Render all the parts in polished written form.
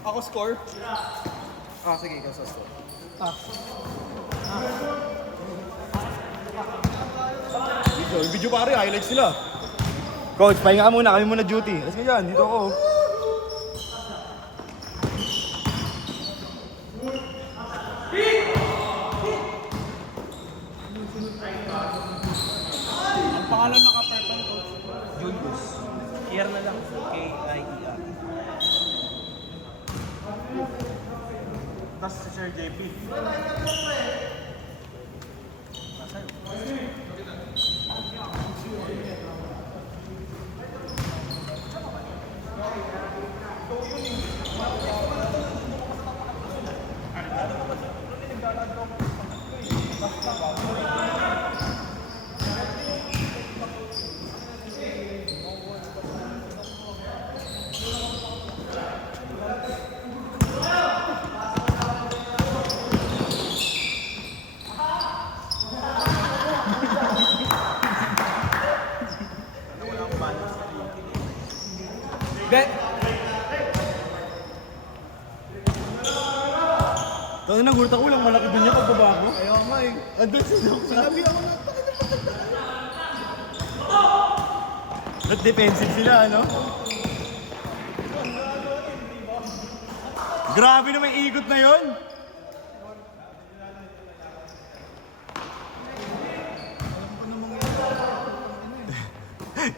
Ako score? Sige, ikaw sa score. Yung video pare, highlights sila. Coach, pahinga ka muna, kami muna duty. Let's go dyan, dito ako. Ang pangalan naka-purple, coach? Julius. Kier na lang. K-I-E-R. Tapos si Sir JP. Bet! Kasi nagurta ko lang, malaki din niya pagbaba ko. Ayaw nga eh. Andun sila. Sinabi ako na. Not defensive sila, ano? Grabe na may ikot na yon.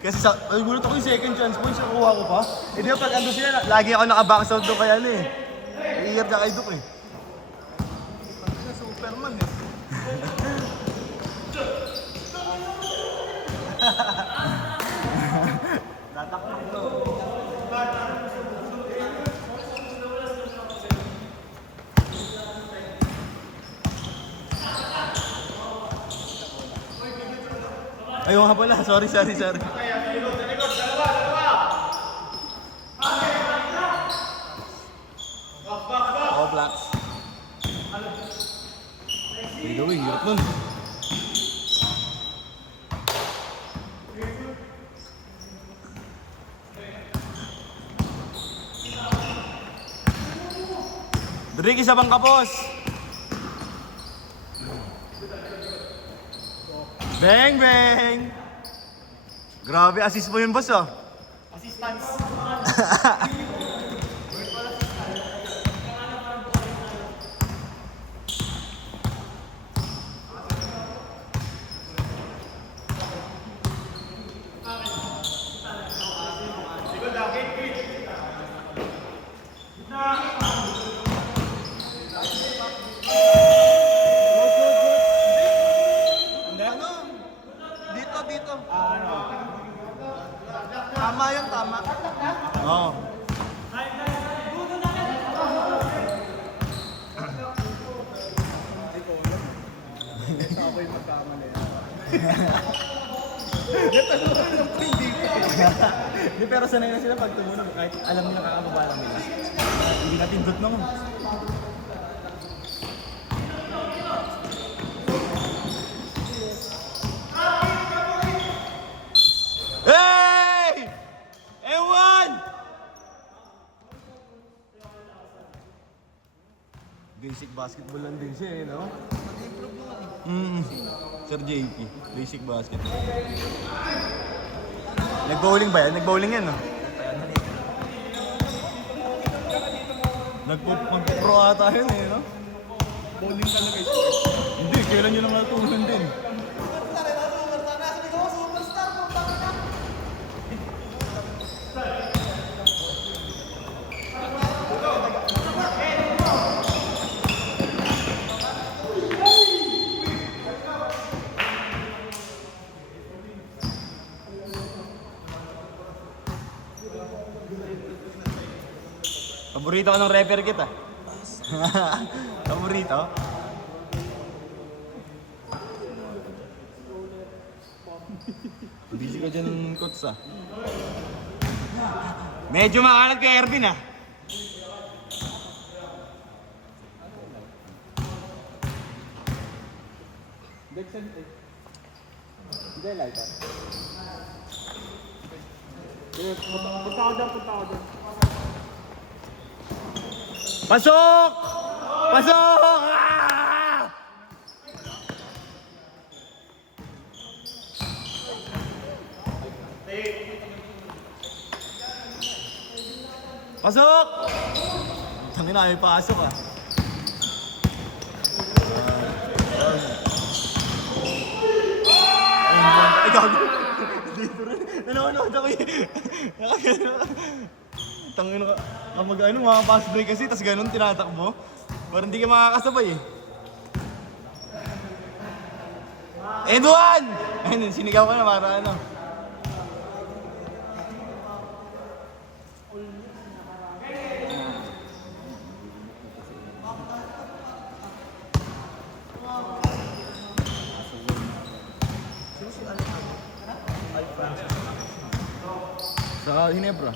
Kasi sa, gulat ako yung second chance points na kuha ko pa. Eh di ba pag ando sila, lagi ako naka-backsound doon kaya ano eh. Iiyap na kay Duk eh. Superman eh. Tatakbo ko. Ayun nga pala, sorry. Oh, blacks. By the way, hirap nun. Drake, isa bang kapos? Bang, bang! Grabe, assist mo yun, boss, oh. Assistance. Dito. Tama yun, tama. Oo. Sabay magkamali. Hindi, pero sanay na sila pag tumunog. Kahit alam nila kakababa lang nila. Hindi natin dot naman. Hey! Ewan! Basic basketball lang din siya eh, no? Sir JP, basic basketball. Nag-bowling ba yan? Nag-bowling yan, no? Nagpo-pro ata yun eh, no? Bowling talaga ito. Hindi, kailan nyo lang natutunan din. Paborito ko ng referee kita. Paborito? Busy ka dyan, coach ah. Medyo makalat kay Ervin ah. Dexon eh. Hindi, lighter. Punta ako dyan. Pasok! Pasok! Ah! Pasok! Tangin na, may pasok ah. Ay, gago. Dito rin. Nanonood ako eh. Tangin na ka. Kapag ano, mga fast break kasi, tas ganun tinatakbo. Parang hindi ka makakasabay eh. Edwan! Ayun, sinigaw ka na para ano. Sa Hinebra.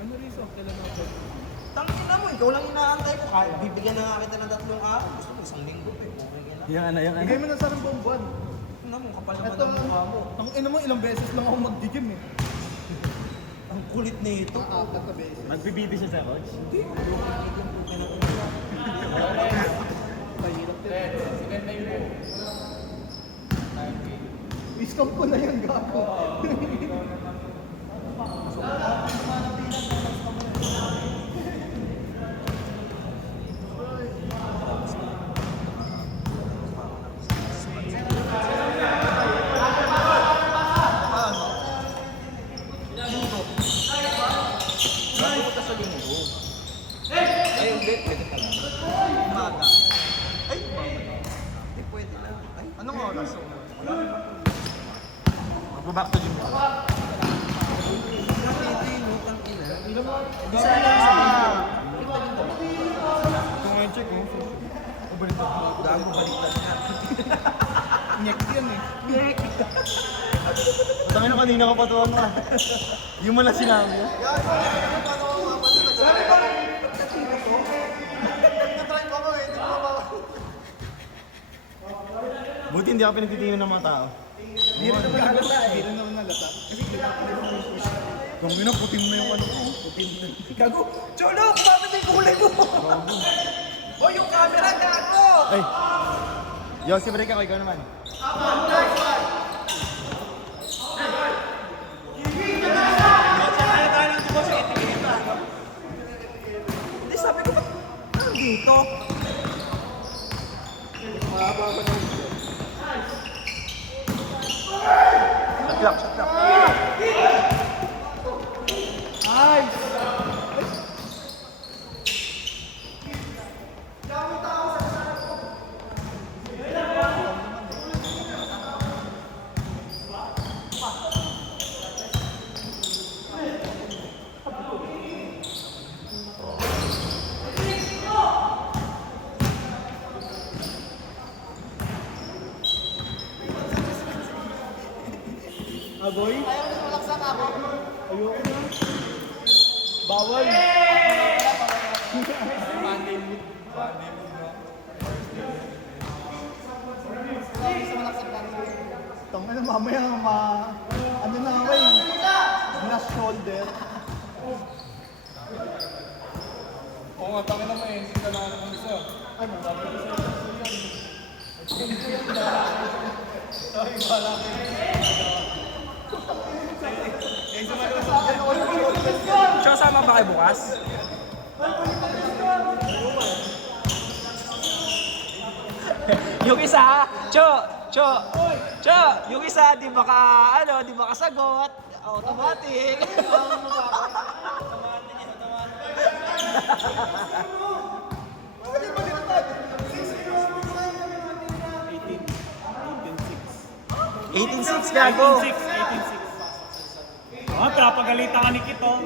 Ano rin sa kailan ako? Tangina mo, ikaw lang inaantay ko. Kahit bibigyan na nga kita ng 3 araw. Gusto ko isang linggo pa eh. Okay ka lang. Yung ano. Bigay mo na sa akin buong buwan. Tingnan mo, kapal naman Ito, ang mukha mo. ang ina mo, ilang beses lang ako magdigim eh. Ang kulit nito. Apat na beses. Magbibibi siya sa coach? Mahirap din. Iskam ko na yan, gago. Ay, hindi. Pwede pa lang. Umaga. Ay, umaga. Hindi, pwede lang. Ay, Anong oras? Magbaback to gym. nakita yun, utang ina. Hindi sa lang. Kung ngayon check mo. Gago, baliktad ka. Nyek yan eh. Tangin na kanina ka pa tuwang ka. Yung mo lang sinabi. Buti hindi ako pinagtitingin ng mga tao. Hindi rin naman halata eh. Hindi rin naman halata. Kasi kung ina, putin mo yung ano ko. Putin mo. Gago! Cholo, bakit yung kulay mo? O, yung camera, gago! Ay! Yossi, break ako. Ikaw naman. Hindi, sabi ko, ano dito? Shot clock, shot clock. Agoy? Ayaw mo malaksak ako. Ayoko na. Bawal. Tangin na mamaya ano na ako eh. Glass shoulder. Oo nga, tangin naman eh. Hindi ka na naman isa. Ano? Cho, sama ba kayo bukas? Yung isa, Cho, yung isa, di ba kasagot? Automatic. $18,600 gago. 18-6. Ah, pinapagalitan ka ni Kito.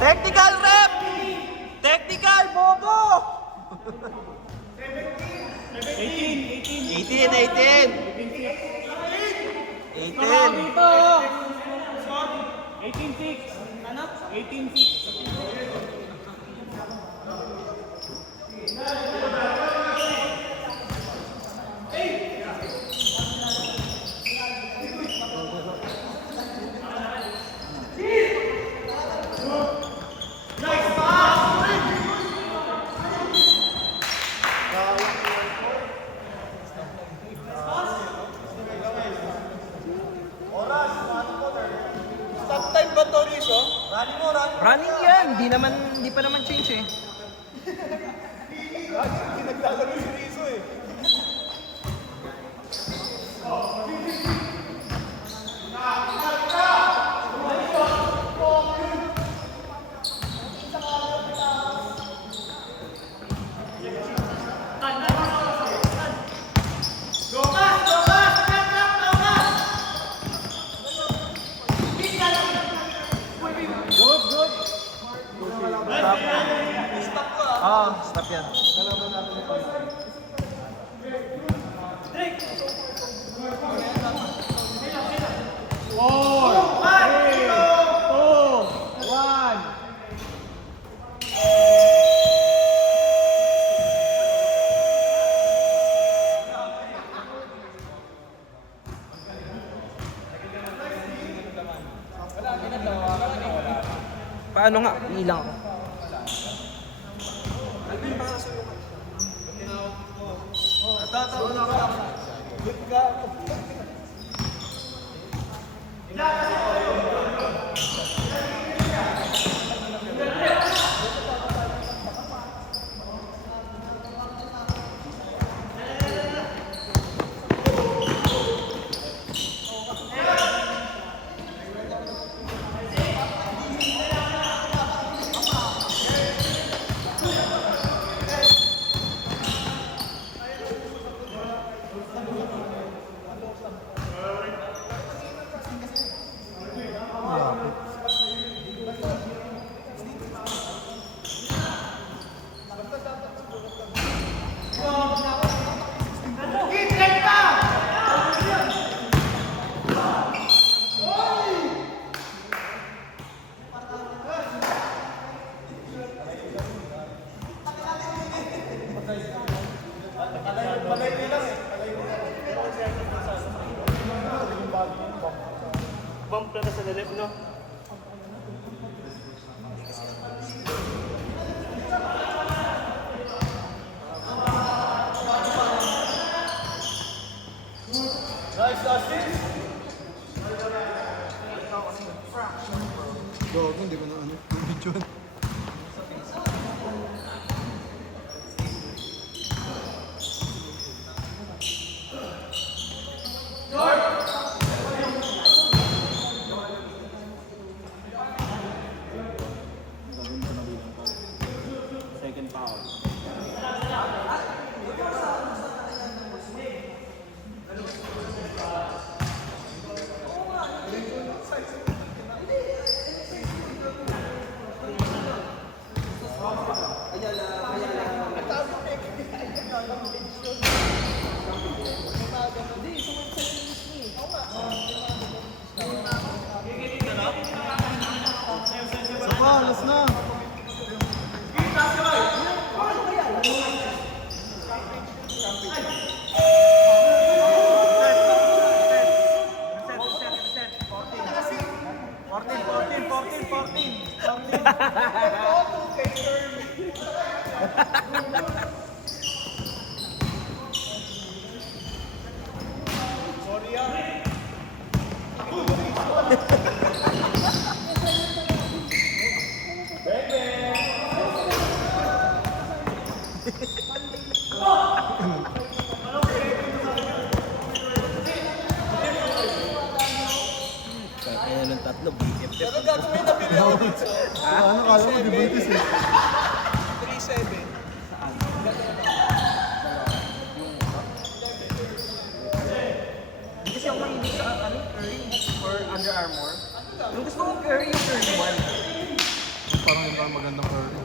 Technical rep! Technical, bobo! 18. 18-6. Ano? 18-6. Hindi naglalaro si Rizzo eh. Good, good. Stop yan. Paano nga? Ilang ako. Bump na sa left, no? Gago, hindi ko na ano. Video. Second foul. Alas na. Kaya ng tatlo, BFF. Pero gagawin na bilhin. Ano kala mo, di buntis eh. 3-7. Hindi kasi ako mahilig sa Curry or Under Armour. Yung gusto ko Curry yung Curry 1. Parang yung parang magandang curry.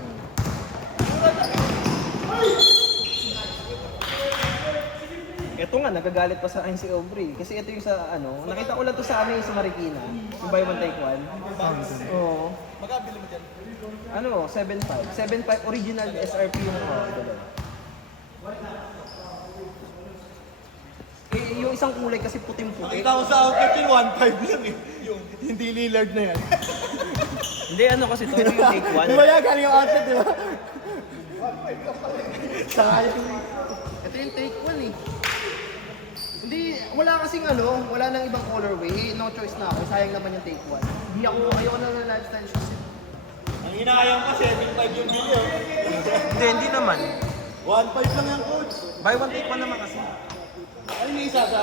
Ito nga, nagagalit pa sa akin si Aubrey. Kasi ito yung sa nakita ko lang to sa amin sa Marikina. Yung buy one take one. Oo. Magkabili mo dyan. 7.5. 7.5 original SRP yung dalawa. Yung isang kulay kasi puting-puti. Kita ko sa outfit yung 1.5 lang eh. Yung hindi Lillard na yan. Hindi kasi ito yung take one. Di ba yan? Galing yung outfit, di ba? Saka yung... Ito yung take one eh. Hindi, wala kasing wala nang ibang colorway. No choice na ako. Sayang naman yung take one. Ayoko na ng lifestyle shoes. Ang hinayang ko, 7.5 yung video. Hindi naman. 1-5 lang yan, coach. Buy one take one naman kasi. Ano yung isa sa...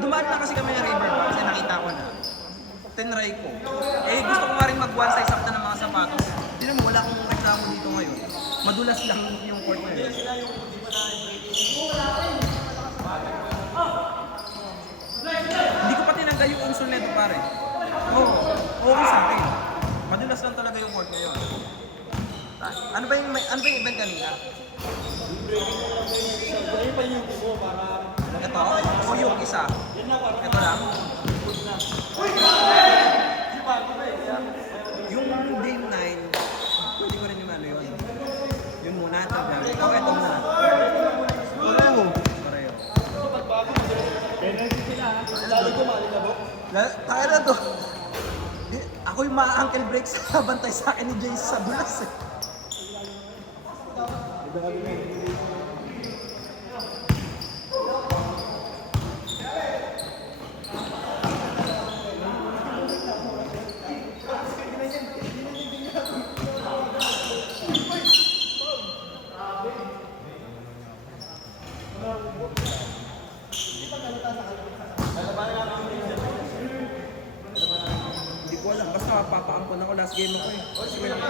Dumaan na kasi kami ng river kasi nakita ko na. Tinry ko. Eh gusto ko nga rin mag one size up na ng mga sapatos. Tignan mo, wala akong reklamo dito ngayon. Madulas lang yung court na yun. Hindi ko pa tinanggal yung insole nito pare. Oo, okay sa akin. Madulas lang talaga yung court ngayon. Ano ba yung event kanina? Ito? O yung isa? Ito lang? Yung day 9, pwede ko rin yung ano yun. Yun muna, tagal. Ito muna. Pareho. Pareho. Lalo ko malinabok. Tayo na to. Ako yung ma-ankle break sa bantay sa akin ni Jace sa dulas eh. Hindi ko alam, basta papaangkon ako last game ako eh. Sige lang po.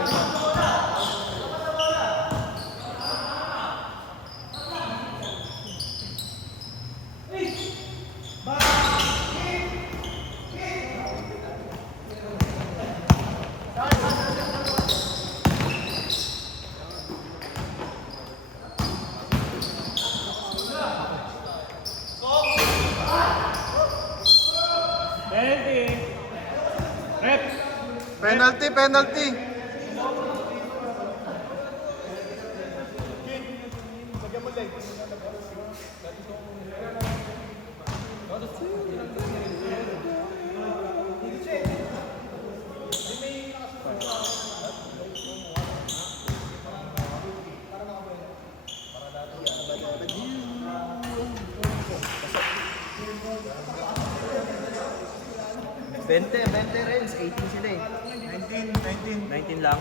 Penalty. Bente Renz, 18 sila eh. 19 lang.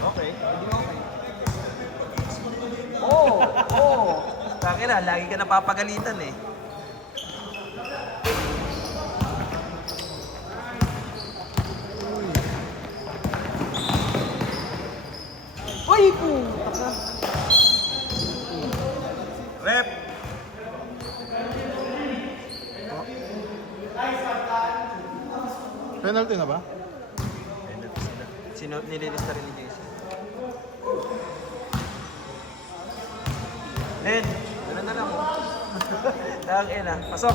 Okay, hindi okay. Oo. Bakit na, lagi ka napapagalitan eh. Uy, puta ka. Rep. Penalty na ba? Sino nililista rin ni Jason? Len, ano na lang mo? Tangin na. Pasok.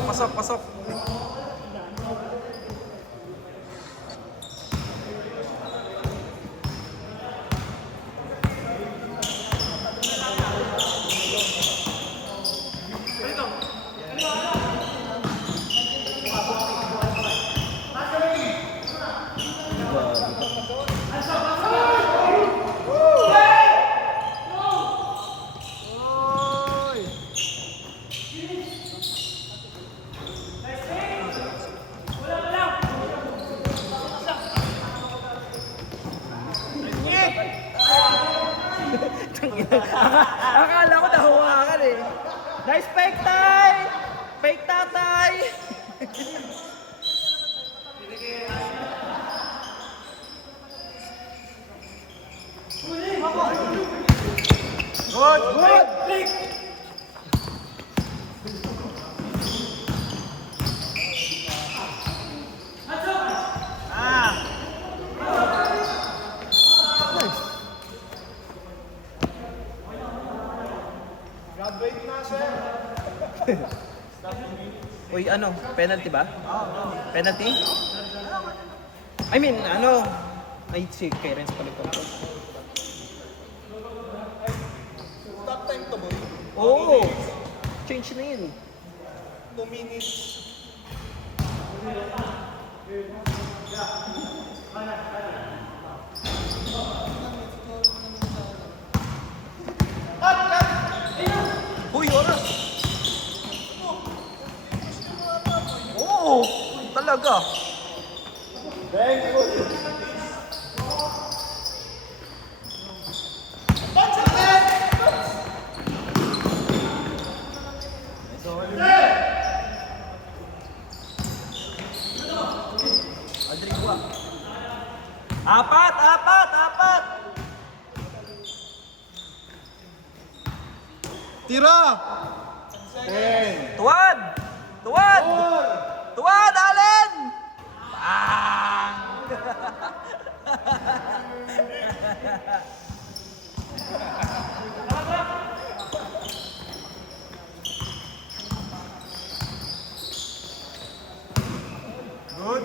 Akala ko nahawakan eh. Nice fake tie! Fake tatay! Good! Uy, ano? Penalty ba? Penalty? I mean, ano? Ay, si Karen sa palikod. Stop time to boy. Oo! Change na yun. 2 minutes. Uy, oras! Oo! Talaga! Tira! Tuwad! Tuwad! Tuwad, Allen! Bang! Good.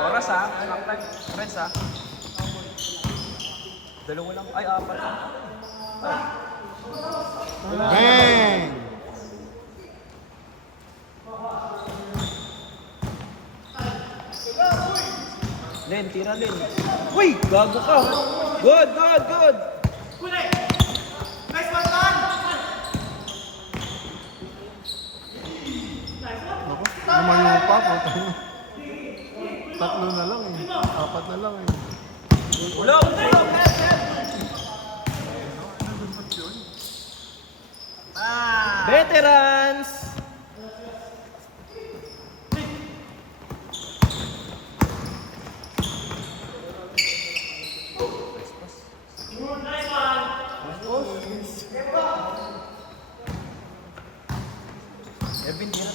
Oras ha, Slack friends ha. Dalawa lang, ay apat. Bang! Len, tira Len. Uy, gago ka. Good, good, good. Ako, lumayo pa po. Tatlo na lang eh. Apat na lang eh. Ulog, ulog, head, head. Veterans! Evin, tira.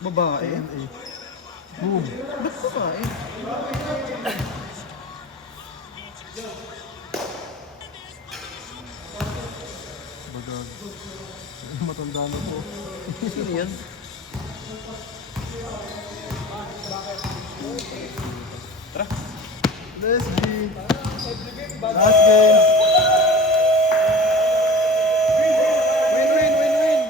Babae? Boom. Ba't babae? Bagag. Matanda na po. Sino yan? Let's be. Last game. Win, win, win, win!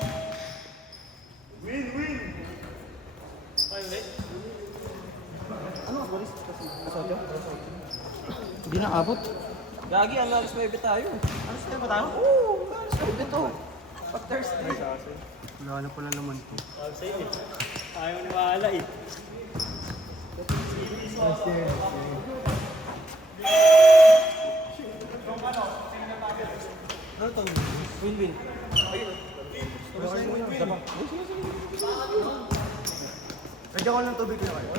Hindi na abot. Gagi, ang lalas may tayo. Alas na ba tayo? Oo, lalas may ito. Pag Thursday. Wala na pala naman to. Ayaw ni Mahala eh. Win-win. Lagyan ko ng tubig na kayo.